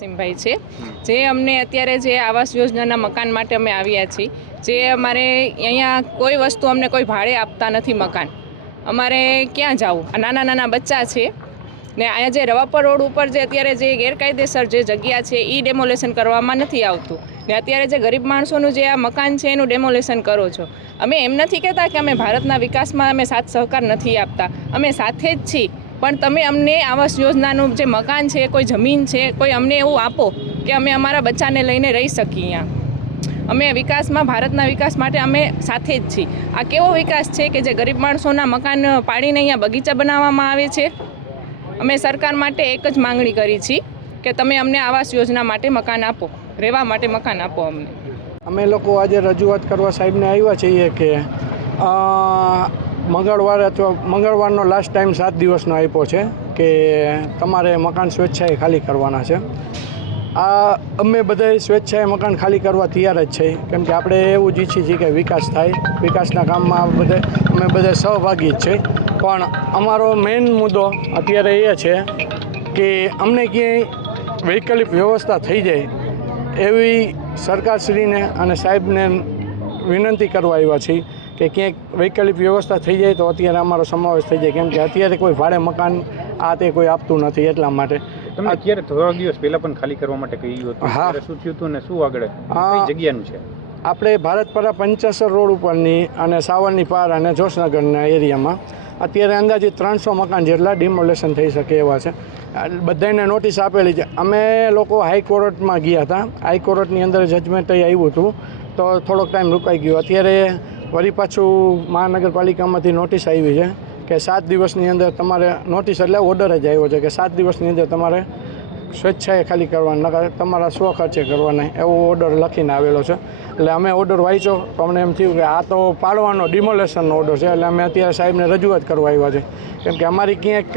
સિમભાઈ છે જે અમને અત્યારે જે આવાસ યોજનાના મકાન માટે અમે આવ્યા છીએ, જે અમારે અહીંયા કોઈ વસ્તુ અમને કોઈ ભાડે આપતા નથી મકાન. અમારે ક્યાં જવું? આ નાના નાના બચ્ચા છે ને અહીંયા જે રવાપર રોડ ઉપર જે અત્યારે જે ગેરકાયદેસર જે જગ્યા છે એ ડેમોલેશન કરવામાં નથી આવતું ને અત્યારે જે ગરીબ માણસોનું જે આ મકાન છે એનું ડેમોલેશન કરો છો. અમે એમ નથી કહેતા કે અમે ભારતના વિકાસમાં અમે સાથ સહકાર નથી આપતા, અમે સાથે જ છીએ, પણ તમે અમને આવાસ યોજનાનું જે મકાન છે, કોઈ જમીન છે, કોઈ અમને એવું આપો કે અમે અમારા બચ્ચાને લઈને રહી શકીએ. અહીંયા અમે વિકાસમાં, ભારતના વિકાસ માટે અમે સાથે જ છીએ. આ કેવો વિકાસ છે કે જે ગરીબ માણસોના મકાન પાડીને અહીંયા બગીચા બનાવવામાં આવે છે? અમે સરકાર માટે એક જ માંગણી કરી છે કે તમે અમને આવાસ યોજના માટે મકાન આપો, રહેવા માટે મકાન આપો અમને. અમે લોકો આજે રજૂઆત કરવા સાહેબને આવ્યા છીએ કે મંગળવારનો લાસ્ટ ટાઈમ 7 દિવસનો આપ્યો છે કે તમારે મકાન સ્વેચ્છાએ ખાલી કરવાના છે. અમે બધાય સ્વેચ્છાએ મકાન ખાલી કરવા તૈયાર જ છે, કેમ કે આપણે એવું જ ઈચ્છીએ છીએ કે વિકાસ થાય, વિકાસના કામમાં અમે બધા સહભાગી જ છે. પણ અમારો મેઇન મુદ્દો અત્યારે એ છે કે અમને ક્યાંય વૈકલ્પિક વ્યવસ્થા થઈ જાય એવી સરકારશ્રીને અને સાહેબને વિનંતી કરવા આવ્યા છીએ કે ક્યાંક વૈકલ્પિક વ્યવસ્થા થઈ જાય તો અત્યારે અમારો સમાવેશ થઈ જાય, કેમ કે અત્યારે કોઈ ભાડે મકાન તે કોઈ આપતું નથી. એટલા માટે તમે અત્યારે થોડા દિવસ પહેલાં પણ ખાલી કરવા માટે કહ્યું હતું. હા, શું થયું હતું ને શું આગળ કઈ જગ્યાનું છે? આપણે ભારતપરા પંચાસર રોડ ઉપરની અને સાવરની પાર અને જોશનગરના એરિયામાં અત્યારે અંદાજિત 300 મકાન જેટલા ડિમોલેશન થઈ શકે એવા છે. બધાને નોટિસ આપેલી છે. અમે લોકો હાઈકોર્ટમાં ગયા હતા, હાઈકોર્ટની અંદર જજમેન્ટ આવ્યું હતું તો થોડોક ટાઈમ રોકાઈ ગયો. અત્યારે વળી પાછું મહાનગરપાલિકામાંથી નોટિસ આવી છે કે 7 દિવસની અંદર તમારે, નોટિસ એટલે ઓર્ડર જ આવ્યો છે કે 7 દિવસની અંદર તમારે સ્વેચ્છાએ ખાલી કરવાના, તમારા સ્વખર્ચે કરવાના, એવો ઓર્ડર લખીને આવેલો છે. એટલે અમે ઓર્ડર વાંચ્યો તો અમને એમ થયું કે આ તો પાડવાનો ડિમોલેશનનો ઓર્ડર છે. એટલે અમે અત્યારે સાહેબને રજૂઆત કરવા આવ્યા છે, કેમ કે અમારી ક્યાંક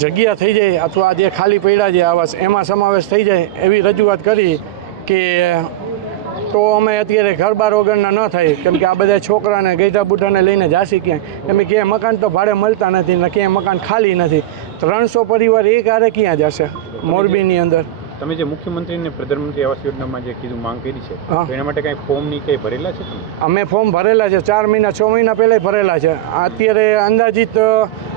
જગ્યા થઈ જાય અથવા જે ખાલી પડ્યા છે આવાસ એમાં સમાવેશ થઈ જાય એવી રજૂઆત કરી કે તો અમે અત્યારે ઘર બાર વગરના ન થાય, કેમ કે આ બધા છોકરાને ગઈઢા બુઢાને લઈને જાસી ક્યાંય, કેમ કે ક્યાંય મકાન તો ભાડે મળતા નથી ને ક્યાંય મકાન ખાલી નથી. 300 પરિવાર એક હારે ક્યાં જશે મોરબીની અંદર? તમે જે મુખ્યમંત્રીને પ્રધાનમંત્રી આવાસ યોજનામાં જે કીધું માંગ કરી છે, એના માટે કંઈ ફોર્મની કંઈ ભરેલા છે? અમે ફોર્મ ભરેલા છે, 4 મહિના 6 મહિના પહેલાં ભરેલા છે. અત્યારે અંદાજિત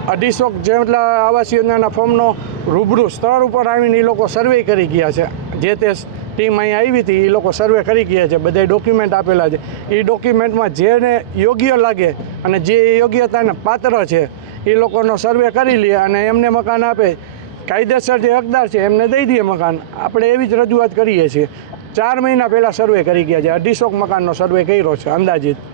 250 જેટલા આવાસ યોજનાના ફોર્મનો રૂબરૂ સ્તર ઉપર આવીને એ લોકો સર્વે કરી ગયા છે. જે તે ટીમ અહીંયા આવી હતી એ લોકો સર્વે કરી ગયા છે, બધા ડોક્યુમેન્ટ આપેલા છે. એ ડોક્યુમેન્ટમાં જેને યોગ્ય લાગે અને જે યોગ્યતાને પાત્ર છે એ લોકોનો સર્વે કરી લે અને એમને મકાન આપે. કાયદેસર જે હકદાર છે એમને દઈ દઈએ મકાન. આપણે એવી જ રજૂઆત કરીએ છીએ. 4 મહિના પહેલાં સર્વે કરી ગયા છે, 250 મકાનનો સર્વે કર્યો છે અંદાજિત.